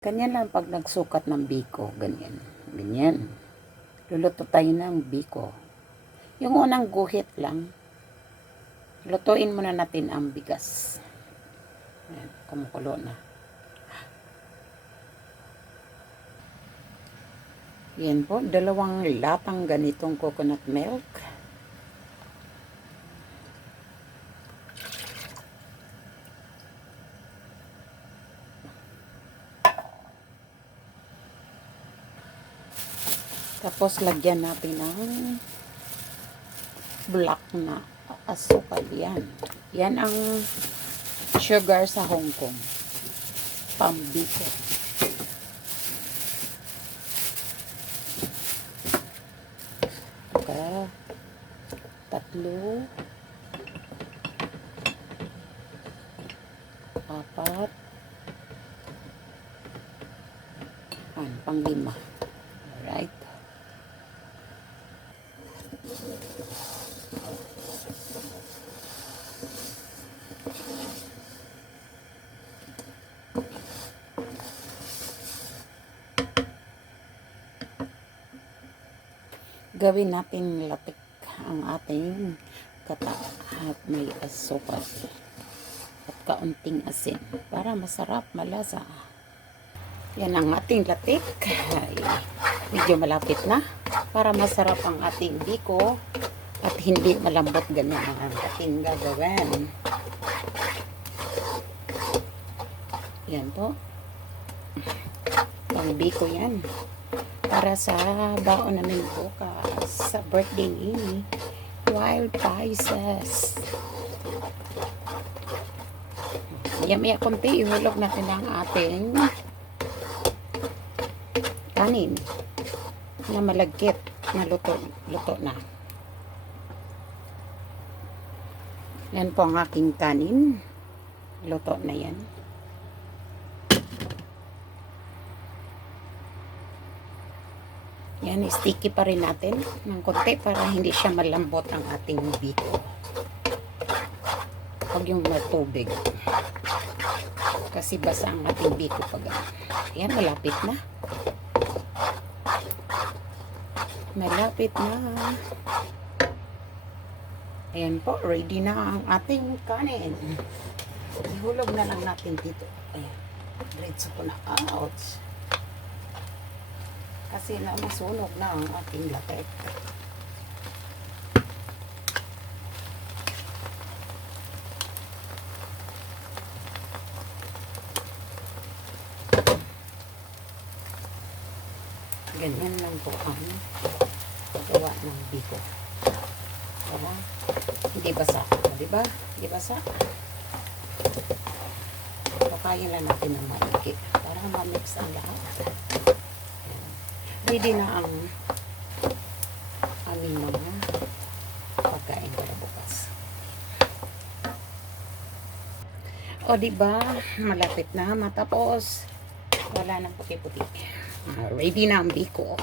Ganyan lang pag nagsukat ng biko, ganyan. Ganyan. Luluto tayo ng biko. Yung unang guhit lang, lutuin muna natin ang bigas. Ayan, kumukulo na. Yan po, dalawang latang ganitong coconut milk. Tapos lagyan natin ng black na asukal yan. Yan ang sugar sa Hong Kong. Pambiko. Okay. Tatlo. Apat. Ano, pang lima. Alright. Gawin natin latik ang ating kata at may asukal at kaunting asin para masarap, malasa. Yan ang ating latik. Ay, medyo malapit na para masarap ang ating biko at hindi malambot ganyan ang ating gagawin. Yan po. Pang biko yan. Para sa baon namin bukas sa birthday ni Wild Pisces. Yami konti, ihulog natin ang ating kanin na malagkit na luto, luto na. Yan po ang aking kanin. Luto na yan. Yan, sticky pa rin natin ng konti para hindi siya malambot ang ating biko. Huwag yung matubig. Kasi basa ang ating biko pag Yan, malapit na. Malapit na. Ayan po, ready na ang ating kanin. Ihulog na lang natin dito. Ayan. Diretso ko na out. Kasi na masunog na ang ating latek. Ganyan lang po ang paggawa ng biko. Diba? Hindi basa. Diba? Hindi basa. Pakayin lang natin ng maigi para ma-mix ang lahat. Ready na ang aming mga pagkain para bukas. O, di ba Malapit na matapos. Wala nang puti-puti. Ah, ready na ang biko.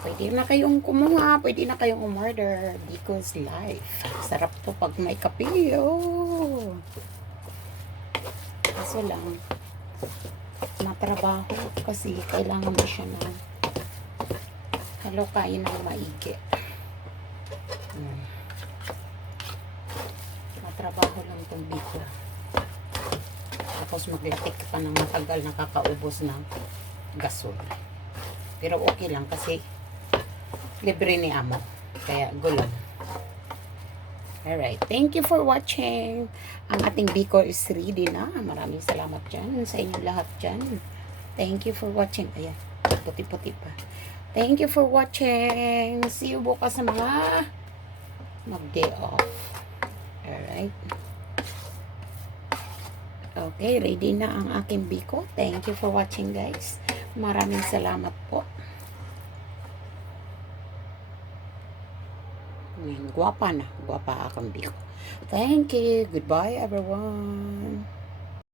Pwede na kayong kumuha, pwede na kayong umorder. Biko's life. Sarap to pag may kape. Oh. Kaso lang, matrabaho kasi kailangan mo siya na halukayin ng maigi. Hmm. Matrabaho lang itong biko. Tapos maglatik pa ng matagal nakakaubos ng gasol. Pero okay lang kasi libre ni amo. Kaya gulang. Alright. Thank you for watching. Ang ating Bicor is ready na. Maraming salamat dyan sa inyong lahat dyan. Thank you for watching. Ayan. Puti-puti pa. Thank you for watching. See you bukas sa mga mag-day off. Alright. Okay, ready na ang aking biko. Thank you for watching guys. Maraming salamat po. Ngayon, guwapa na. Guwapa akong biko. Thank you. Goodbye everyone.